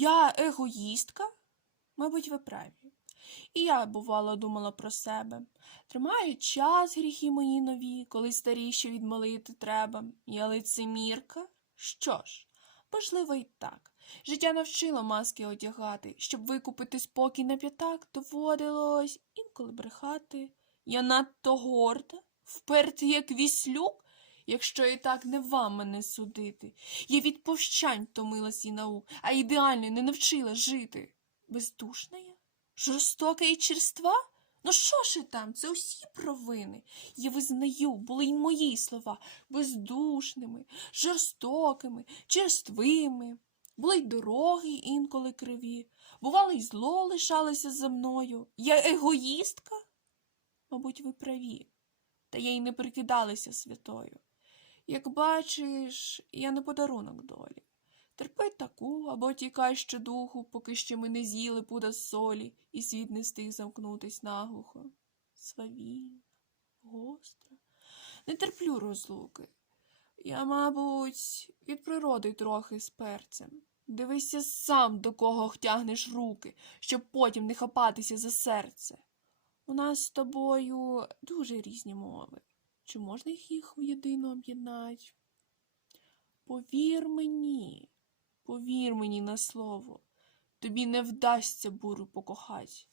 Я егоїстка? Мабуть, ви праві. І я, бувало, думала про себе. Тримаю час гріхи мої нові, коли старіші відмолити треба. Я лицемірка? Що ж, можливо, і так. Життя навчило маски одягати, щоб викупити спокій на п'ятак, доводилось інколи брехати. Я надто горда, впертий, як віслюк, якщо і так не вам мене судити. Я від повщань втомилась і наук, а ідеально не навчила жити. Бездушна я? Жорстока і черства? Ну що ж і там, це усі провини. Я визнаю, були й мої слова бездушними, жорстокими, черствими. Були й дороги інколи криві, бувало, й зло лишалося за мною. Я егоїстка? Мабуть, ви праві, та я й не прикидалася святою. Як бачиш, я не подарунок долі. Терпи таку або тікай ще духу, поки ще ми не з'їли пуда солі, і світ не встиг замкнутись наглухо. Свавільна, гостра, не терплю розлуки. Я, мабуть, від природи трохи з перцем. Дивися сам, до кого тягнеш руки, щоб потім не хапатися за серце. У нас з тобою дуже різні мови. Чи можна їх воєдино об'єднати? Повір мені, повір мені на слово, тобі не вдасться бурю покохать.